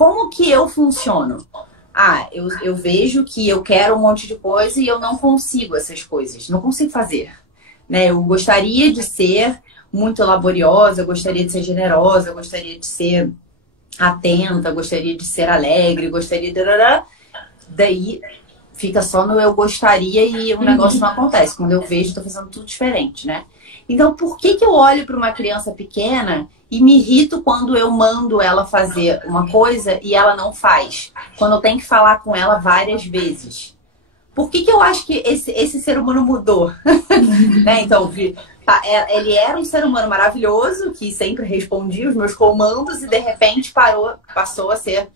como que eu funciono? Eu vejo que eu quero um monte de coisa e eu não consigo essas coisas. Não consigo fazer. Né? Eu gostaria de ser muito laboriosa, eu gostaria de ser generosa, eu gostaria de ser atenta, gostaria de ser alegre, gostaria de... Daí fica só no eu gostaria e o negócio não acontece. Quando eu vejo, estou fazendo tudo diferente, né? Então, por que eu olho para uma criança pequena e me irrito quando eu mando ela fazer uma coisa e ela não faz? Quando eu tenho que falar com ela várias vezes. Por que eu acho que esse ser humano mudou? Né? Então, ele era um ser humano maravilhoso, que sempre respondia os meus comandos e de repente passou a ser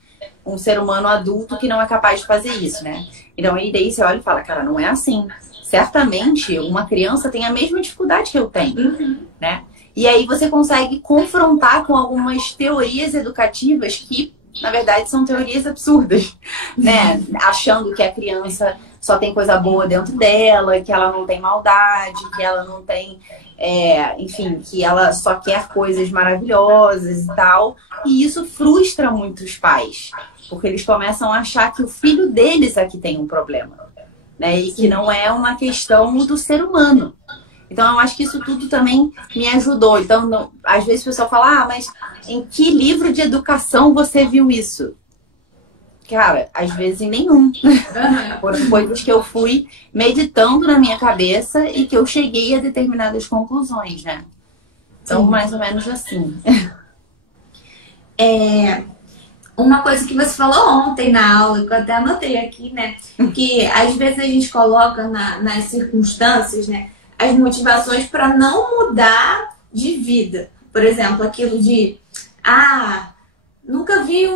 um ser humano adulto que não é capaz de fazer isso, né? Então, aí daí você olha e fala, cara, não é assim. Certamente, uma criança tem a mesma dificuldade que eu tenho, né? E aí você consegue confrontar com algumas teorias educativas que, na verdade, são teorias absurdas, né? Achando que a criança só tem coisa boa dentro dela, que ela não tem maldade, que ela não tem... enfim, que ela só quer coisas maravilhosas e tal. E isso frustra muitos pais, porque eles começam a achar que o filho deles é que tem um problema, né? E que não é uma questão do ser humano. Então, eu acho que isso tudo também me ajudou. Então, às vezes o pessoal fala, mas em que livro de educação você viu isso? Cara, às vezes em nenhum. Foram coisas que eu fui meditando na minha cabeça e que eu cheguei a determinadas conclusões, né? Então, mais ou menos assim. Uma coisa que você falou ontem na aula, que eu até anotei aqui, né? Que às vezes a gente coloca nas circunstâncias, né? As motivações para não mudar de vida. Por exemplo, aquilo de... nunca vi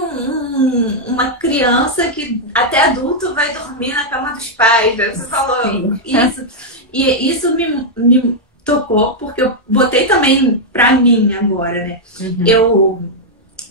uma criança que até adulto vai dormir na cama dos pais, né? Você falou isso. E isso me tocou, porque eu botei também pra mim agora, né?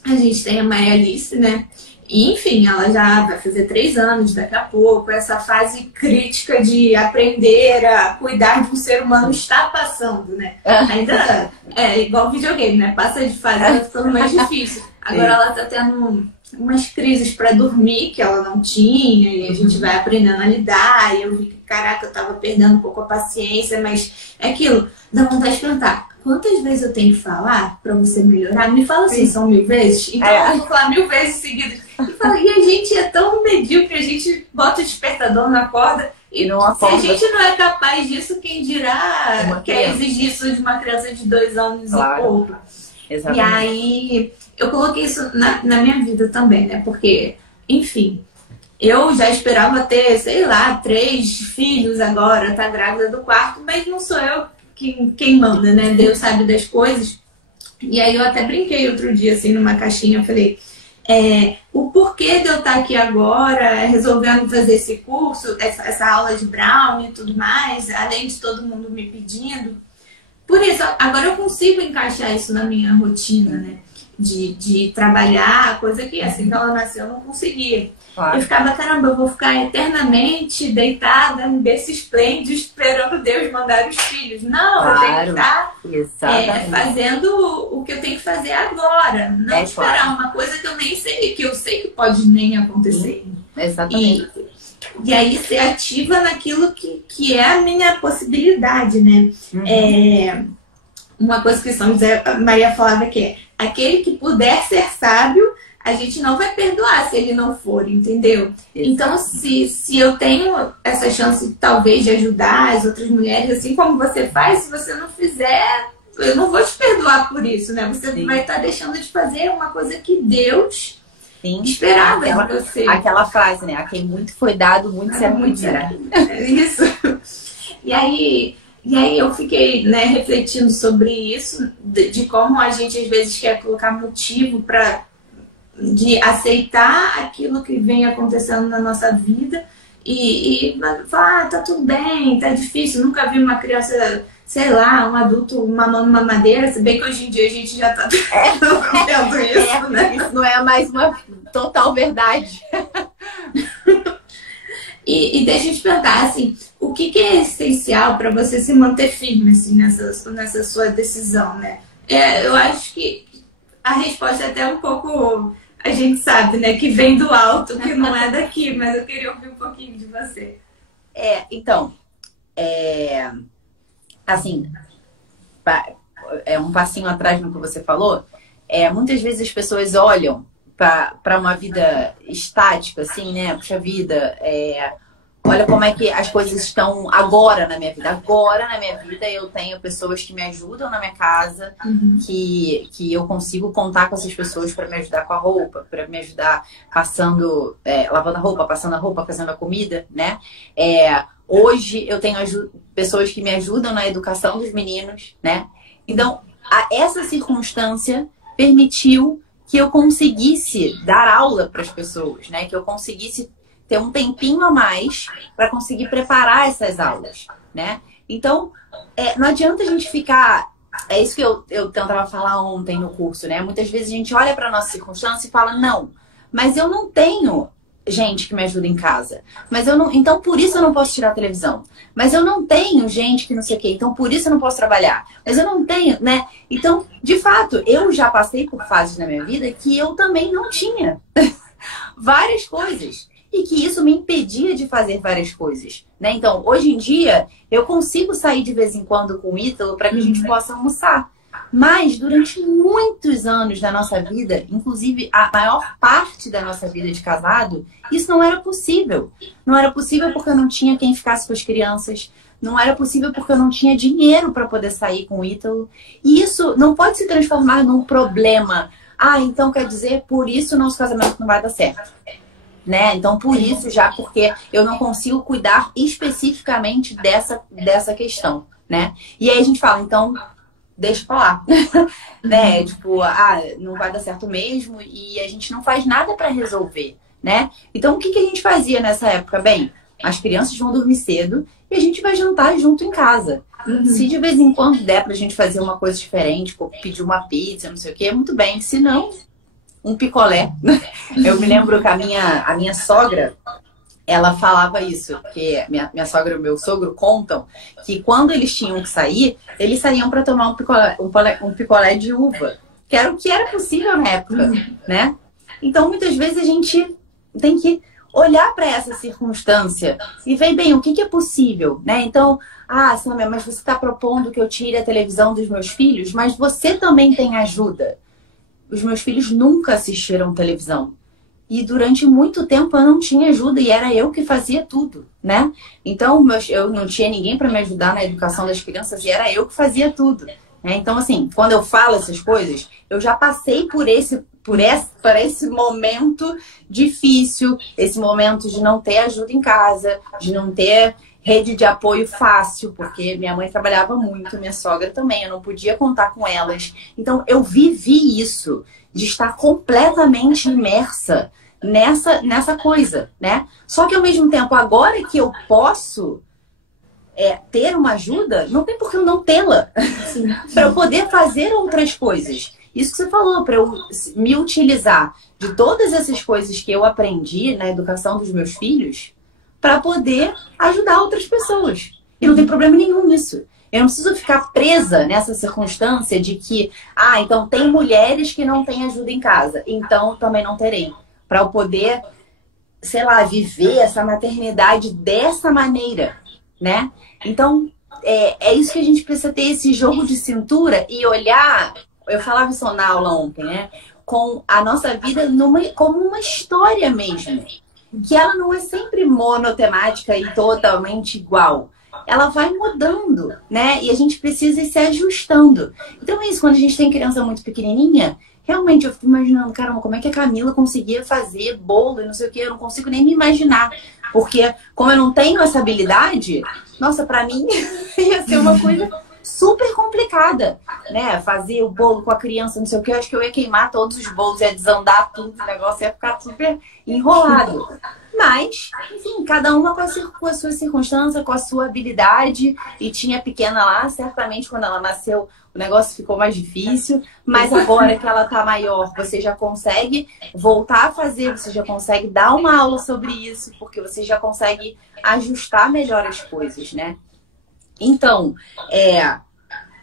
A gente tem a Maria Alice, né? E, enfim, ela já vai fazer 3 anos daqui a pouco. Essa fase crítica de aprender a cuidar de um ser humano está passando, né? Ainda é igual videogame, né? Passa de fase, ela ficando mais difícil. Agora ela tá tendo umas crises para dormir que ela não tinha, e a gente vai aprendendo a lidar. E eu vi que, caraca, eu tava perdendo um pouco a paciência, mas é aquilo, dá vontade de perguntar. Quantas vezes eu tenho que falar pra você melhorar? Me fala assim, são 1000 vezes? Então eu vou falar 1000 vezes seguidas. E a gente é tão medíocre, a gente bota o despertador na corda e não acorda. Se a gente não é capaz disso, quem dirá quer exigir isso de uma criança de 2 anos e pouco. Exatamente. E aí eu coloquei isso na minha vida também, né? Porque, enfim, eu já esperava ter, sei lá, 3 filhos agora, tá grávida do 4º, mas não sou eu quem manda, né? Deus sabe das coisas. E aí eu até brinquei outro dia, assim, numa caixinha, eu falei, o porquê de eu estar aqui agora, resolvendo fazer esse curso, essa aula de Brown e tudo mais, além de todo mundo me pedindo. Por isso, agora eu consigo encaixar isso na minha rotina, né? De trabalhar, coisa que assim que ela nasceu eu não conseguia. Claro. Eu ficava, caramba, eu vou ficar eternamente deitada num berço esplêndido esperando Deus mandar os filhos. Não, claro. Eu tenho que estar fazendo o que eu tenho que fazer agora. Não esperar uma coisa que eu nem sei, que eu sei que pode nem acontecer. Exatamente. E aí ser ativa naquilo que é a minha possibilidade, né? Uma coisa que São José Maria falava que é aquele que puder ser sábio, a gente não vai perdoar se ele não for, entendeu? Exato. Então, se eu tenho essa chance, talvez, de ajudar as outras mulheres, assim como você faz, se você não fizer, eu não vou te perdoar por isso, né? Você vai estar deixando de fazer uma coisa que Deus esperava de você. Aquela frase, né? A quem muito foi dado, muito será muito será. Isso. E aí eu fiquei, né, refletindo sobre isso, de como a gente às vezes quer colocar motivo de aceitar aquilo que vem acontecendo na nossa vida e falar, tá tudo bem, tá difícil, nunca vi uma criança, sei lá, um adulto mamando mamadeira, se bem que hoje em dia a gente já tá vendo isso, né? Isso não é mais uma total verdade. E deixa eu te perguntar, assim, o que é essencial para você se manter firme, assim, nessa sua decisão, né? Eu acho que a resposta é até um pouco a gente sabe, né, que vem do alto, que não é daqui, mas eu queria ouvir um pouquinho de você. Então, assim, um passinho atrás no que você falou, muitas vezes as pessoas olham para uma vida estática, assim, né? Puxa vida, olha como é que as coisas estão agora na minha vida. Agora na minha vida eu tenho pessoas que me ajudam na minha casa, que eu consigo contar com essas pessoas para me ajudar com a roupa, para me ajudar lavando a roupa, passando a roupa, fazendo a comida, né? Hoje eu tenho pessoas que me ajudam na educação dos meninos, né? Então, essa circunstância permitiu que eu conseguisse dar aula para as pessoas, né? Que eu conseguisse ter um tempinho a mais para conseguir preparar essas aulas, né? Então, não adianta a gente ficar... É isso que eu tentava falar ontem no curso, né? Muitas vezes a gente olha para a nossa circunstância e fala, não, mas eu não tenho gente que me ajuda em casa. Mas eu não... Então, por isso eu não posso tirar a televisão. Mas eu não tenho gente que não sei o quê. Então, por isso eu não posso trabalhar. Mas eu não tenho, né? Então, de fato, eu já passei por fases na minha vida que eu também não tinha várias coisas. E que isso me impedia de fazer várias coisas, né? Então, hoje em dia, eu consigo sair de vez em quando com o Ítalo para que a gente possa almoçar. Mas, durante muitos anos da nossa vida, inclusive a maior parte da nossa vida de casado, isso não era possível. Não era possível porque eu não tinha quem ficasse com as crianças. Não era possível porque eu não tinha dinheiro para poder sair com o Ítalo. E isso não pode se transformar num problema. Então quer dizer, por isso o nosso casamento não vai dar certo. Né? Então, por isso, porque eu não consigo cuidar especificamente dessa questão, né? E aí a gente fala, então, deixa pra lá, né? Tipo, não vai dar certo mesmo e a gente não faz nada pra resolver, né? Então, o que a gente fazia nessa época? Bem, as crianças vão dormir cedo e a gente vai jantar junto em casa. Se de vez em quando der pra gente fazer uma coisa diferente, tipo, pedir uma pizza, não sei o quê, muito bem. Se não, um picolé. Eu me lembro que a minha sogra, ela falava isso, porque minha sogra e o meu sogro contam que quando eles tinham que sair, eles saíam para tomar um picolé de uva, que era o que era possível na época, né? Então, muitas vezes a gente tem que olhar para essa circunstância e ver bem o que é possível, né? Então, Samia, mas você está propondo que eu tire a televisão dos meus filhos, mas você também tem ajuda. Os meus filhos nunca assistiram televisão. E durante muito tempo eu não tinha ajuda e era eu que fazia tudo, né? Então eu não tinha ninguém para me ajudar na educação das crianças e era eu que fazia tudo. Né? Então, assim, quando eu falo essas coisas, eu já passei por esse momento difícil, esse momento de não ter ajuda em casa, de não ter rede de apoio fácil, porque minha mãe trabalhava muito, minha sogra também, eu não podia contar com elas. Então, eu vivi isso, de estar completamente imersa nessa coisa, né? Só que, ao mesmo tempo, agora que eu posso ter uma ajuda, não tem por que eu não tê-la, para eu poder fazer outras coisas. Isso que você falou, para eu me utilizar de todas essas coisas que eu aprendi na educação dos meus filhos, para poder ajudar outras pessoas. E não tem problema nenhum nisso. Eu não preciso ficar presa nessa circunstância de que, então tem mulheres que não têm ajuda em casa, então também não terei. Para eu poder, sei lá, viver essa maternidade dessa maneira, né? Então, é isso que a gente precisa ter, esse jogo de cintura e olhar, eu falava isso na aula ontem, né? Com a nossa vida como uma história mesmo. Que ela não é sempre monotemática e totalmente igual. Ela vai mudando, né? E a gente precisa ir se ajustando. Então é isso, quando a gente tem criança muito pequenininha, realmente eu fico imaginando, caramba, como é que a Camila conseguia fazer bolo e não sei o que, eu não consigo nem me imaginar. Porque como eu não tenho essa habilidade, nossa, pra mim ia ser uma coisa super complicada, né? Fazer o bolo com a criança, não sei o que, eu acho que eu ia queimar todos os bolos, ia desandar tudo, o negócio ia ficar super enrolado. Mas, enfim, cada uma com a sua circunstância, com a sua habilidade. E tinha pequena lá, certamente quando ela nasceu o negócio ficou mais difícil. Mas agora que ela tá maior, você já consegue voltar a fazer, você já consegue dar uma aula sobre isso, porque você já consegue ajustar melhor as coisas, né? Então,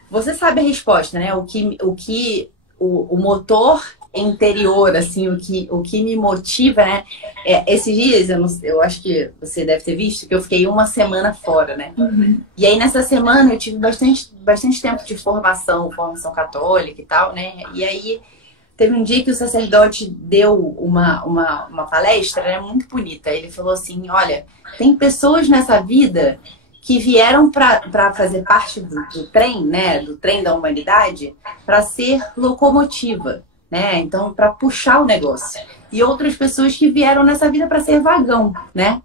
você sabe a resposta, né? O motor interior, assim, o que me motiva, né? Esses dias, eu acho que você deve ter visto, que eu fiquei uma semana fora, né? Uhum. E aí, nessa semana, eu tive bastante tempo de formação católica e tal, né? E aí, teve um dia que o sacerdote deu uma palestra, né, muito bonita. Ele falou assim, olha, tem pessoas nessa vida que vieram para fazer parte do trem, né, do trem da humanidade, para ser locomotiva, né, então para puxar o negócio. E outras pessoas que vieram nessa vida para ser vagão, né.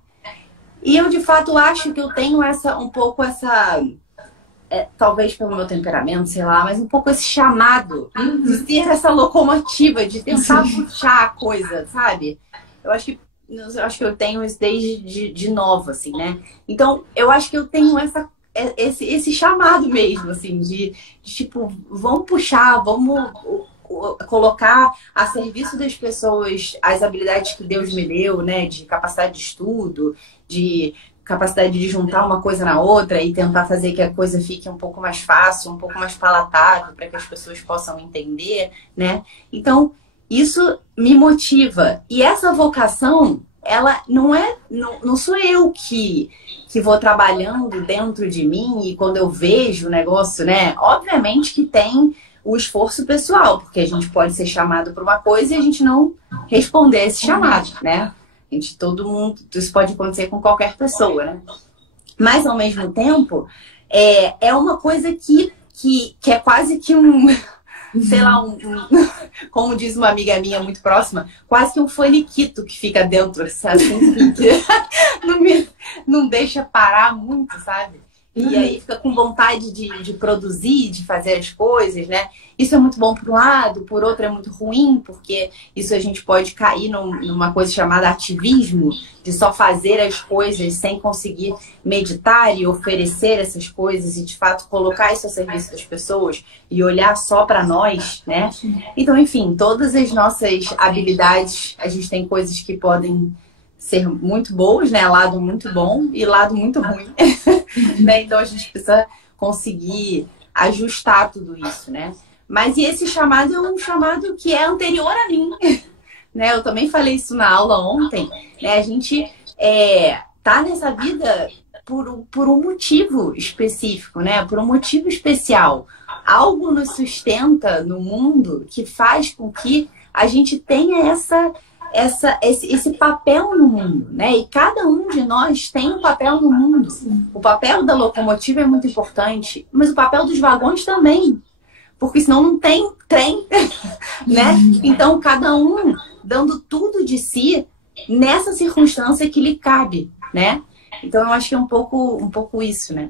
E eu de fato acho que eu tenho um pouco essa talvez pelo meu temperamento, sei lá, mas um pouco esse chamado de ser essa locomotiva, de tentar puxar a coisa, sabe? Eu acho que eu tenho isso desde de novo, assim, né? Então, eu acho que eu tenho esse chamado mesmo, assim, de tipo, vamos puxar, vamos colocar a serviço das pessoas as habilidades que Deus me deu, né? De capacidade de estudo, de capacidade de juntar uma coisa na outra e tentar fazer que a coisa fique um pouco mais fácil, um pouco mais palatável para que as pessoas possam entender, né? Então, isso me motiva. E essa vocação, ela não sou eu que vou trabalhando dentro de mim e quando eu vejo o negócio, né? Obviamente que tem o esforço pessoal, porque a gente pode ser chamado por uma coisa e a gente não responder a esse chamado, né? Todo mundo, isso pode acontecer com qualquer pessoa, né? Mas, ao mesmo tempo, é uma coisa que é quase que sei lá, como diz uma amiga minha muito próxima, quase que um faniquito que fica dentro, assim, que não deixa parar muito, sabe? E aí fica com vontade de produzir, de fazer as coisas, né? Isso é muito bom por um lado, por outro é muito ruim, porque isso a gente pode cair numa coisa chamada ativismo, de só fazer as coisas sem conseguir meditar e oferecer essas coisas e, de fato, colocar isso a serviço das pessoas e olhar só para nós, né? Então, enfim, todas as nossas habilidades, a gente tem coisas que podem ser muito boas, né? Lado muito bom e lado muito ruim, né? Então a gente precisa conseguir ajustar tudo isso, né? Mas e esse chamado é um chamado que é anterior a mim, né? Eu também falei isso na aula ontem, né? A gente tá nessa vida por um motivo específico, né? Por um motivo especial. Algo nos sustenta no mundo que faz com que a gente tenha esse papel no mundo, né? E cada um de nós tem um papel no mundo. O papel da locomotiva é muito importante, mas o papel dos vagões também, porque senão não tem trem, né? Então, cada um dando tudo de si nessa circunstância que lhe cabe, né? Então, eu acho que é um pouco isso, né?